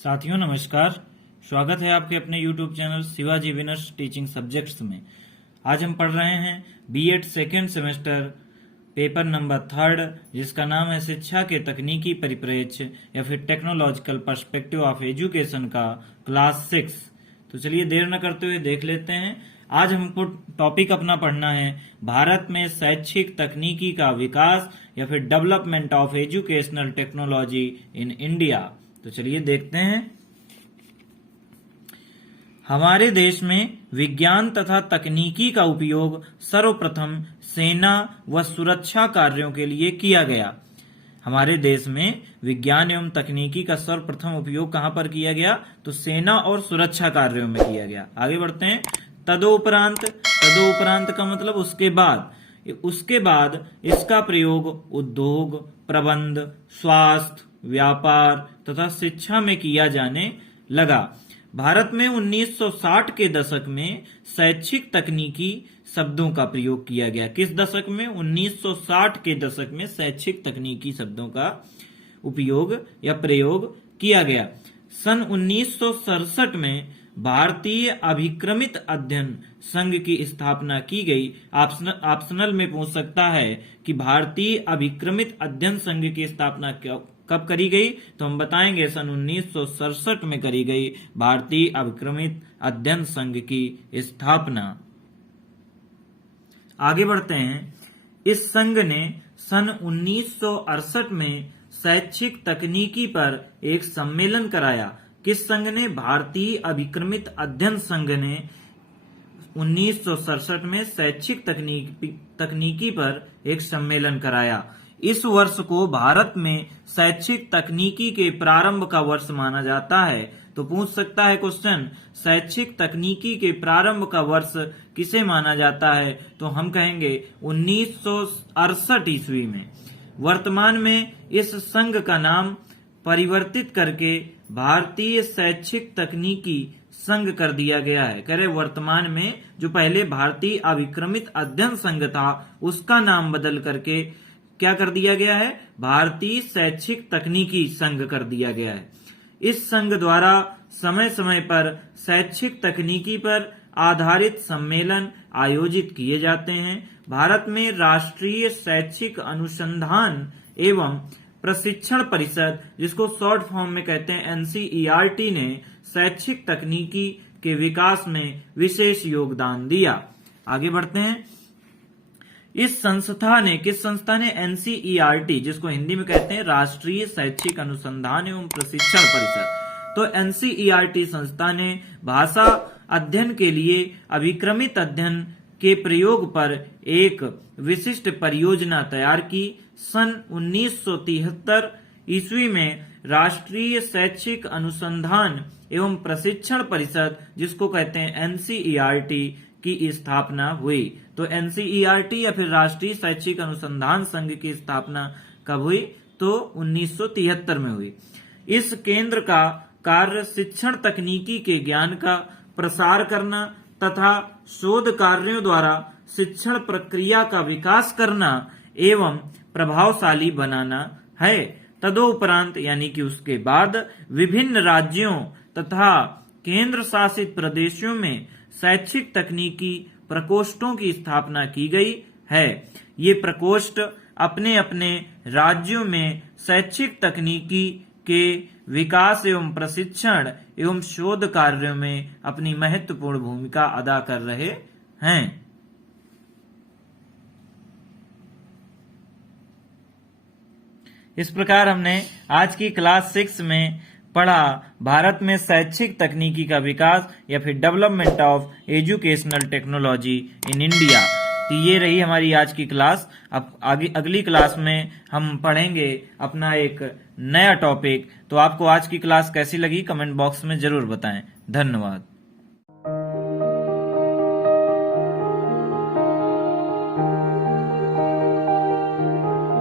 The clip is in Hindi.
साथियों नमस्कार। स्वागत है आपके अपने YouTube channel Shivaji winners teaching subjects में। आज हम पढ़ रहे हैं BEd second semester paper number 3 जिसका नाम है शिक्षा के तकनीकी परिप्रेक्ष्य या फिर टेक्नोलॉजिकल पर्सपेक्टिव ऑफ एजुकेशन का क्लास 6। तो चलिए देर न करते हुए देख लेते हैं। आज हमको टॉपिक अपना पढ़ना है भारत में शैक्षिक तकनीकी का विकास या फिर development of educational technology in India. तो चलिए देखते हैं। हमारे देश में विज्ञान तथा तकनीकी का उपयोग सर्वप्रथम सेना व सुरक्षा कार्यों के लिए किया गया। हमारे देश में विज्ञान एवं तकनीकी का सर्वप्रथम उपयोग कहां पर किया गया? तो सेना और सुरक्षा कार्यों में किया गया। आगे बढ़ते हैं। तदोपरांत का मतलब उसके बाद इसका प्रयोग उद्योग, प्रबंध, स्वास्थ्य, व्यापार तथा शिक्षा में किया जाने लगा। भारत में 1960 के दशक में शैक्षिक तकनीकी शब्दों का प्रयोग किया गया। किस दशक में? 1960 के दशक में शैक्षिक तकनीकी शब्दों का उपयोग या प्रयोग किया गया। सन 1967 में भारतीय अभिक्रमित अध्ययन संघ की स्थापना की गई। ऑप्शनल में पूछ सकता है कि भारतीय अभिक्रमित अध्ययन संघ की स्थापना कब करी गई? तो हम बताएंगे सन 1967 में करी गई भारतीय अभिक्रमित अध्ययन संघ की स्थापना। आगे बढ़ते हैं। इस संघ ने सन 1968 में शैक्षिक तकनीकी पर एक सम्मेलन कराया। किस संघ ने? भारतीय अभिक्रमित अध्ययन संघ ने 1967 में शैक्षिक तकनीकी पर एक सम्मेलन कराया। इस वर्ष को भारत में शैक्षिक तकनीकी के प्रारंभ का वर्ष माना जाता है। तो पूछ सकता है क्वेश्चन, शैक्षिक तकनीकी के प्रारंभ का वर्ष किसे माना जाता है? तो हम कहेंगे 1968 ईस्वी में। वर्तमान में इस संघ का नाम परिवर्तित करके भारतीय शैक्षिक तकनीकी संघ कर दिया गया है। कह रहे वर्तमान में जो पहले भारतीय अभिक्रमित अध्ययन संघ था उसका नाम बदल करके क्या कर दिया गया है? भारतीय शैक्षिक तकनीकी संघ कर दिया गया है। इस संघ द्वारा समय समय पर शैक्षिक तकनीकी पर आधारित सम्मेलन आयोजित किए जाते हैं। भारत में राष्ट्रीय शैक्षिक अनुसंधान एवं प्रशिक्षण परिषद, जिसको शॉर्ट फॉर्म में कहते हैं एनसीईआरटी, ने शैक्षिक तकनीकी के विकास में विशेष योगदान दिया। आगे बढ़ते हैं। किस संस्था ने? एनसीईआरटी, जिसको हिंदी में कहते हैं राष्ट्रीय शैक्षिक अनुसंधान एवं प्रशिक्षण परिषद। तो एनसीईआरटी संस्था ने भाषा अध्ययन के लिए अभिक्रमित अध्ययन के प्रयोग पर एक विशिष्ट परियोजना तैयार की। सन 1973 ईस्वी में राष्ट्रीय शैक्षिक अनुसंधान एवं प्रशिक्षण परिषद, जिसको कहते हैं एनसीईआरटी, की स्थापना हुई। तो एनसीईआरटी या फिर राष्ट्रीय शैक्षिक अनुसंधान संघ की स्थापना कब हुई? तो 1973 में हुई। इस केंद्र का कार्य शिक्षण तकनीकी के ज्ञान का प्रसार करना तथा शोध कार्यों द्वारा शिक्षण प्रक्रिया का विकास करना एवं प्रभावशाली बनाना है। तदोपरांत यानी कि उसके बाद विभिन्न राज्यों तथा केंद्र शासित प्रदेशों में शैक्षिक तकनीकी प्रकोष्ठों की स्थापना की गई है। ये प्रकोष्ठ अपने अपने राज्यों में शैक्षिक तकनीकी के विकास एवं प्रशिक्षण एवं शोध कार्यों में अपनी महत्वपूर्ण भूमिका अदा कर रहे हैं। इस प्रकार हमने आज की क्लास 6 में पढ़ा भारत में शैक्षिक तकनीकी का विकास या फिर development of educational technology in India. तो ये रही हमारी आज की क्लास। अब आगे अगली क्लास में हम पढ़ेंगे अपना एक नया टॉपिक। तो आपको आज की क्लास कैसी लगी कमेंट बॉक्स में जरूर बताएं। धन्यवाद।